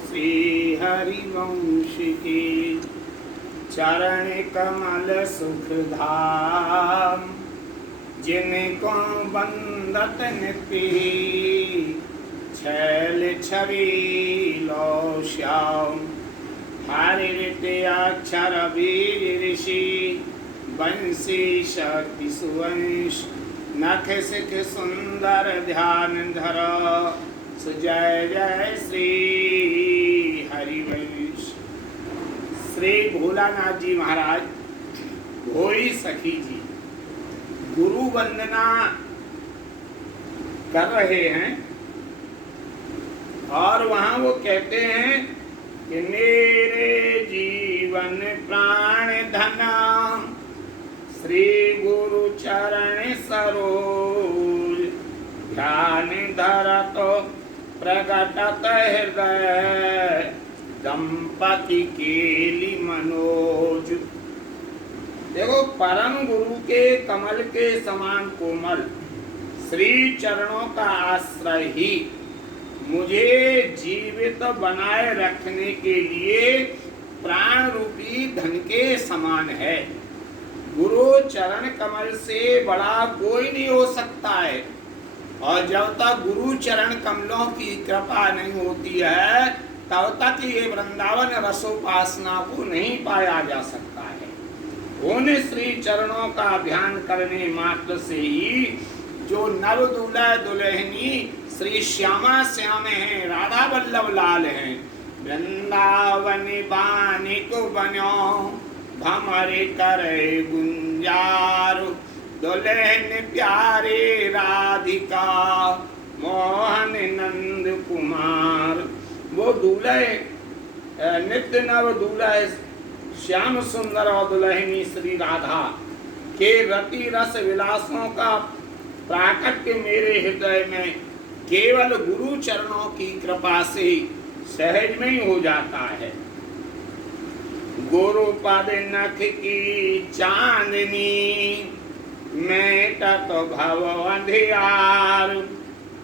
श्री हरिवंश की। चरण कमल सुख धाम, जिनको बंदत निपि। छैल छबीलो श्याम, हरित अक्षर वीर ऋषि। बंसी शक्ति सुवंश, नख सिख सुंदर ध्यान धर। जय जय श्री हरिवंश। श्री भोलानाथ जी महाराज भोई सखी जी गुरु वंदना कर रहे हैं और वहां वो कहते हैं कि मेरे जीवन प्राण धना, श्री गुरु चरण सरोज। ध्यान धरतो प्रगटत हृदय, दंपति केली मनोज। देखो, परम गुरु के कमल के समान कोमल श्री चरणों का आश्रय ही मुझे जीवित बनाए रखने के लिए प्राण रूपी धन के समान है। गुरु चरण कमल से बड़ा कोई नहीं हो सकता है, और जब तक गुरु चरण कमलों की कृपा नहीं होती है तब तक ये वृंदावन रसोपासना को नहीं पाया जा सकता है। उन श्री चरणों का ध्यान करने मात्र से ही जो नव दूल्हा दुल्हनी श्री श्यामा श्याम हैं, राधा वल्लभ लाल हैं। वृंदावन बानी को बनो, भमरे करे गुंजार। दुल्हन प्यारे राधिका, मोहन नंद कुमार। वो दूल्हे नित्य नव दूल्हा श्याम सुंदर और दुल्हनी श्री राधा के रति रस विलासों का प्राकट्य मेरे हृदय में केवल गुरु चरणों की कृपा से सहज में ही हो जाता है। गुरु पद नख की चांदनी, मेटत भव अंधियार।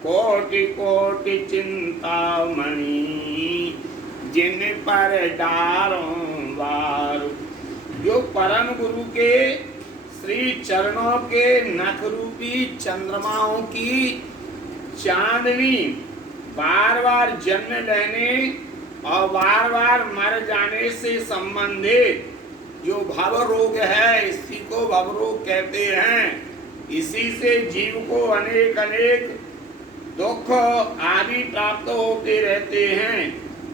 कोटि कोटि चिंतामणि, जिन पर डारों वार। जो परम गुरु के श्री चरणों के नख रूपी चंद्रमाओं की चांदनी बार बार जन्म लेने और बार बार मर जाने से संबंधित जो भव रोग है, इसी को भव रोग कहते हैं। इसी से जीव को अनेक अनेक दुख आदि प्राप्त होते रहते हैं।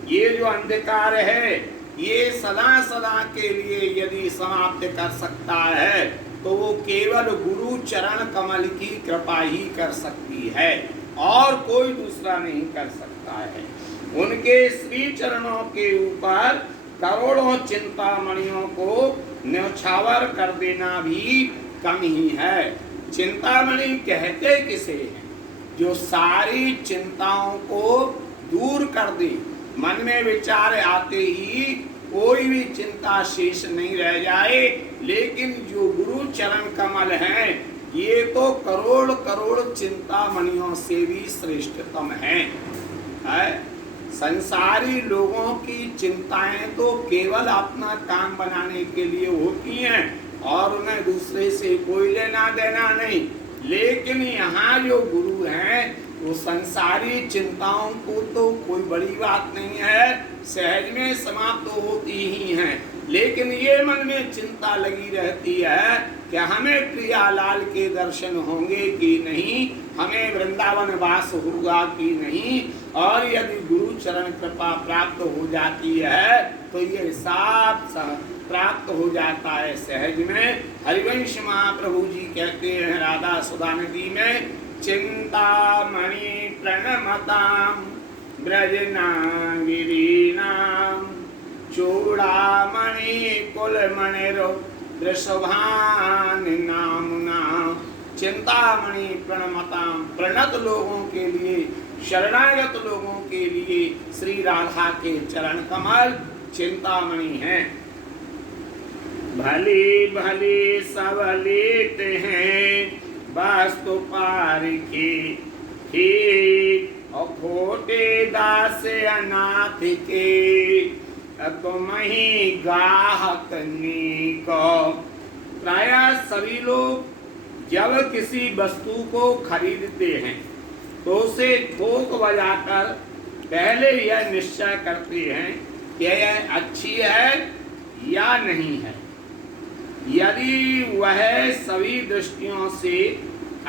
ये जो अंधकार है, ये सदा सदा के लिए यदि समाप्त कर सकता है तो वो केवल गुरु चरण कमल की कृपा ही कर सकती है, और कोई दूसरा नहीं कर सकता है। उनके श्री चरणों के ऊपर करोड़ों चिंतामणियों को न्यौछावर कर देना भी कम ही है। चिंतामणि कहते किसे हैं? जो सारी चिंताओं को दूर कर दे। मन में विचार आते ही कोई भी चिंता शेष नहीं रह जाए। लेकिन जो गुरु चरण कमल हैं, ये तो करोड़ करोड़ चिंतामणियों से भी श्रेष्ठतम हैं। संसारी लोगों की चिंताएं तो केवल अपना काम बनाने के लिए होती हैं और उन्हें दूसरे से कोई लेना देना नहीं। लेकिन यहाँ जो गुरु हैं वो संसारी चिंताओं को तो कोई बड़ी बात नहीं है, सहज में समाप्त तो होती ही हैं। लेकिन ये मन में चिंता लगी रहती है कि हमें प्रियालाल के दर्शन होंगे कि नहीं, हमें वृंदावन वास होगा कि नहीं, और यदि गुरु चरण कृपा प्राप्त हो जाती है तो ये साफ प्राप्त हो जाता है सहज में। हरिवंश महाप्रभु जी कहते हैं राधा सुधा नदी में, चिंतामणि प्रणमताम ब्रजनागिरीनाम, चूड़ामणि कुलमणिरो वृषभान नामुना। चिंतामणि प्रणमताम, प्रणत लोगों के लिए, शरणागत लोगों के लिए श्री राधा के चरण कमल चिंतामणि हैं। भली भली सब लेते हैं वास्तु पार की, ठीक और खोटे दास अनाथ के तुम ही गाहक नीको। प्राय सभी लोग जब किसी वस्तु को खरीदते हैं तो उसे ठोक बजाकर पहले यह निश्चय करते हैं कि यह अच्छी है या नहीं है। यदि वह सभी दृष्टियों से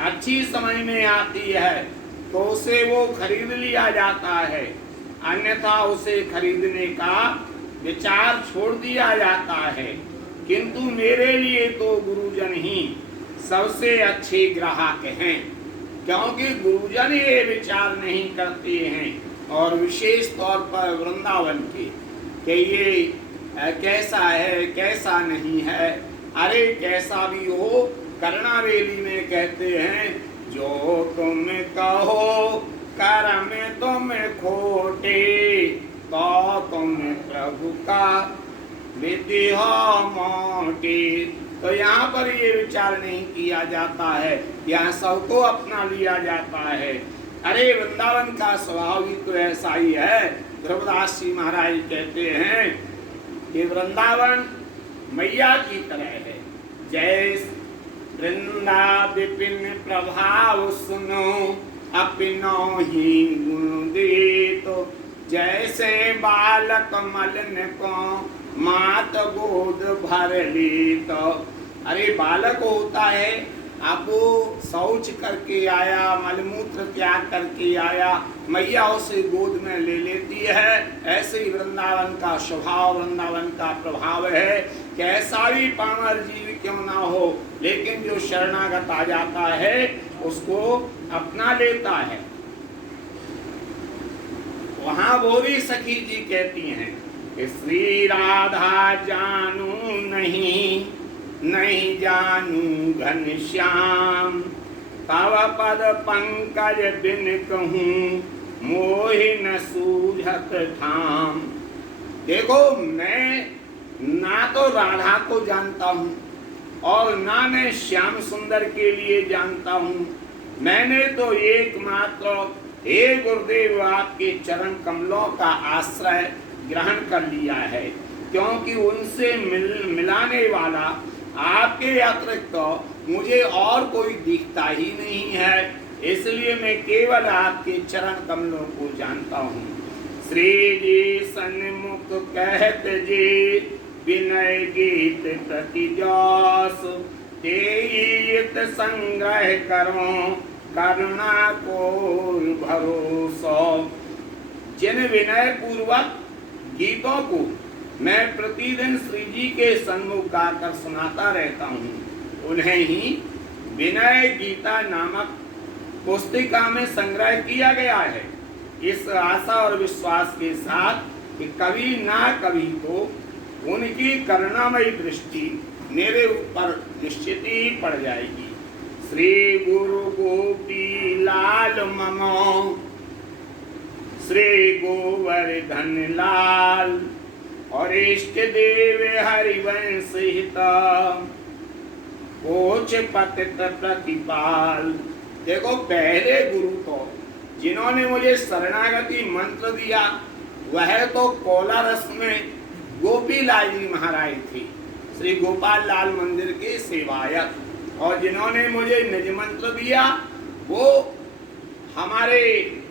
अच्छी समझ में आती है तो उसे वो खरीद लिया जाता है, अन्यथा उसे खरीदने का विचार छोड़ दिया जाता है। किंतु मेरे लिए तो गुरुजन ही सबसे अच्छे ग्राहक हैं, क्योंकि गुरुजन ये विचार नहीं करते हैं, और विशेष तौर पर वृंदावन के कि ये कैसा है कैसा नहीं है। अरे कैसा भी हो, कर्णावेली में कहते हैं जो तुम कहो कर्म तुम खोटे तो तुम प्रभु का विधि हो मोटी। तो यहाँ पर ये विचार नहीं किया जाता है, यहाँ सबको अपना लिया जाता है। अरे वृंदावन का स्वभाव भी तो ऐसा ही है। ध्रुवदास जी महाराज कहते हैं कि वृंदावन मैया की तरह है। जय वृंदा विपिन प्रभाव सुनो अपनो ही गुण दे। तो जैसे बालक मलन को मात गोद भर ली। तो अरे बालक होता है, अब वो शौच करके आया, मलमूत्र त्याग करके आया, मैया उसे गोद में ले लेती है। ऐसे ही वृंदावन का स्वभाव, वृंदावन का प्रभाव है। कैसा भी पामर जीव क्यों ना हो, लेकिन जो शरणागत आ जाता है उसको अपना लेता है। वहां बोरी सखी जी कहती हैं कि श्री राधा जानू नहीं, नहीं जानू घनश्याम, तव पद पंकज बिन कहूँ मोहि न सूझत ठाम। देखो, मैं ना तो राधा को जानता हूँ और ना मैं श्याम सुंदर के लिए जानता हूँ। मैंने तो एकमात्र हे गुरुदेव आपके चरण कमलों का आश्रय ग्रहण कर लिया है, क्योंकि उनसे मिलाने वाला आपके अतिरिक्त तो मुझे और कोई दिखता ही नहीं है। इसलिए मैं केवल आपके चरण कमलों को जानता हूँ। श्री जी सन्मुख कहत जी विनय गीत प्रति जस, तेयित संग्रह करो करुणा को भरोसा। जिन विनय पूर्वक गीतों को मैं प्रतिदिन श्री जी के सन्मुख गाकर सुनाता रहता हूँ, उन्हें ही विनय गीता नामक पुस्तिका में संग्रह किया गया है, इस आशा और विश्वास के साथ कि कभी ना कभी तो उनकी करुणामयी दृष्टि मेरे ऊपर निश्चित ही पड़ जाएगी। श्री गुरु गोपी लाल मनो, श्री गोवर्धन लाल और इष्ट देव हरिवंश हिता, कोच पतित प्रतिपाल। देखो, पहले गुरु तो जिन्होंने मुझे शरणागति मंत्र दिया वह तो कोलारस में गोपी लाल जी महाराज थे, श्री गोपाल लाल मंदिर के सेवायक। और जिन्होंने मुझे निज मंत्र दिया वो हमारे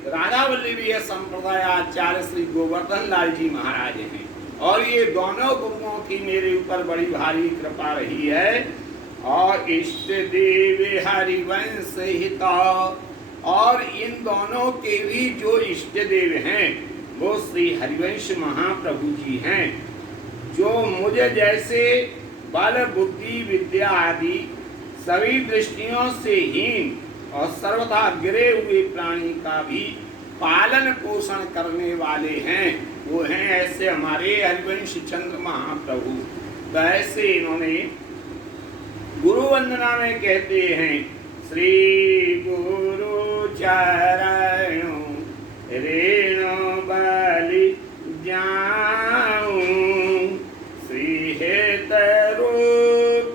राधा वल्लभीय संप्रदाय आचार्य श्री गोवर्धन लाल जी महाराज हैं। और ये दोनों गुरुओं की मेरे ऊपर बड़ी भारी कृपा रही है। और इष्ट देव हरिवंश हिता, और इन दोनों के भी जो इष्ट देव हैं वो श्री हरिवंश महाप्रभु जी हैं, जो मुझे जैसे बल बुद्धि विद्या आदि सभी दृष्टियों से हीन और सर्वथा गिरे हुए प्राणी का भी पालन पोषण करने वाले हैं। वो हैं ऐसे हमारे हरिवंश चंद्र महाप्रभु। तो ऐसे इन्होंने गुरु वंदना में कहते हैं श्री गुरु चरणों रेणु बलि जाऊं, श्री हेत रूप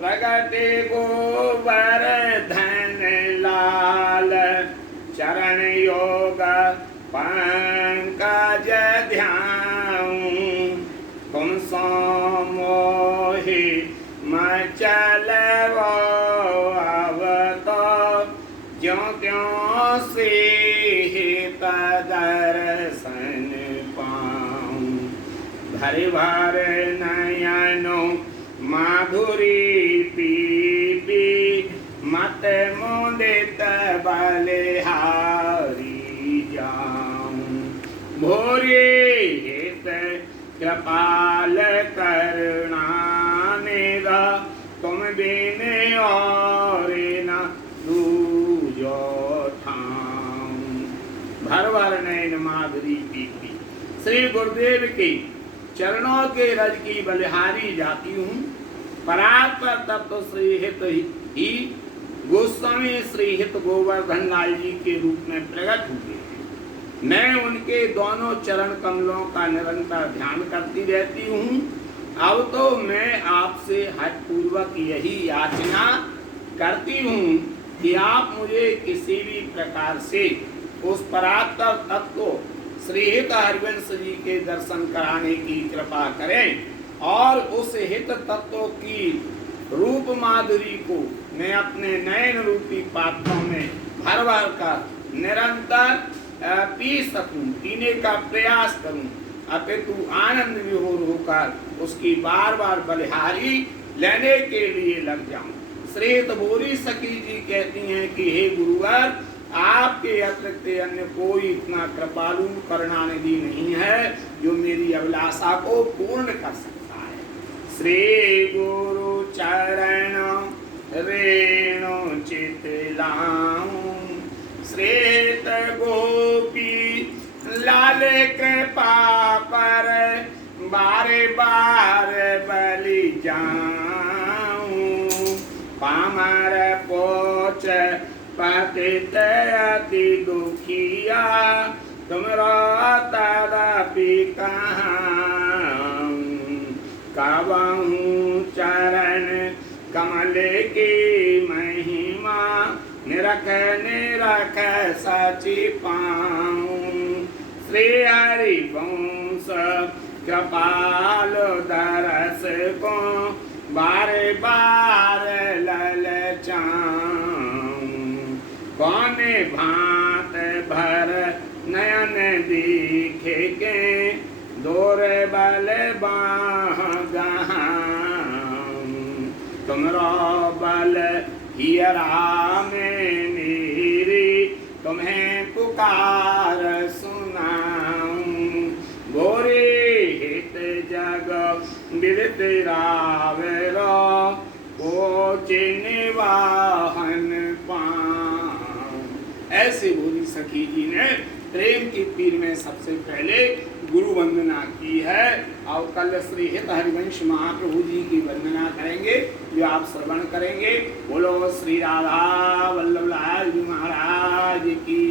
प्रगति गोवर्धन लाल चरण यो दर्शन पाऊं। भर भर नयनो माधुरी पी पी मत मुदित बलिहारी जाऊं। भोरे हित कृपाल करुणा निधा तुम बिन और न दूजो ठाऊं। भर भर नयन माधुरी पी पी श्री गुरुदेव के चरणों के रज की बलिहारी जाती हूँ। परात्पर तत्व श्री हित ही गोस्वामी श्री हित गोवर्धन लाल जी के रूप में प्रकट हुए हैं। मैं उनके दोनों चरण कमलों का निरंतर ध्यान करती रहती हूँ। अब तो मैं आपसे हठ पूर्वक यही याचना करती हूँ कि आप मुझे किसी भी प्रकार से उस परात्पर तत्व श्री हित हरिवंश जी के दर्शन कराने की कृपा करें और उस हित तत्व की रूप माधुरी को मैं अपने नयन रूपी पात्रों में भर भर कर निरंतर पी सकूं, पीने का प्रयास करूं, अपितु आनंद विभोर होकर उसकी बार बार बलिहारी लेने के लिए लग जाऊं। श्री हितभोरी सखी जी कहती हैं कि हे गुरुवर, आपके अतिरिक्त अन्य कोई इतना कृपालु करुणानिधि नहीं है जो मेरी अभिलाषा को पूर्ण कर सकता है। श्री गुरु चरण रेणु चित लाऊं, श्रेत गोपी लाल कृपा पर बारे बार बलि जाऊं। पामर पोच पतित अति दुखिया तुमरा तदपि कहाँ। कबहूँ चरण कमल की महिमा निरख निरख सचि पाऊं। श्री हरि वंश कृपाल दरस को बारे बार ललचाऊं। कौन भांत भर नयन दिखे के दोर बल बाह गहाऊं। तुमरो बल हियरा में मेरी तुम्हें पुकार सुनाऊं। गोरे हित जग विदित रावेरो को चिन्वाहन पाऊं। ऐसे बोली सखी जी ने प्रेम की पीर में सबसे पहले गुरु वंदना की है और कल श्री हित हरिवंश महाप्रभु जी की वंदना करेंगे जो आप श्रवण करेंगे। बोलो श्री राधा वल्लभ लाल जी महाराज की।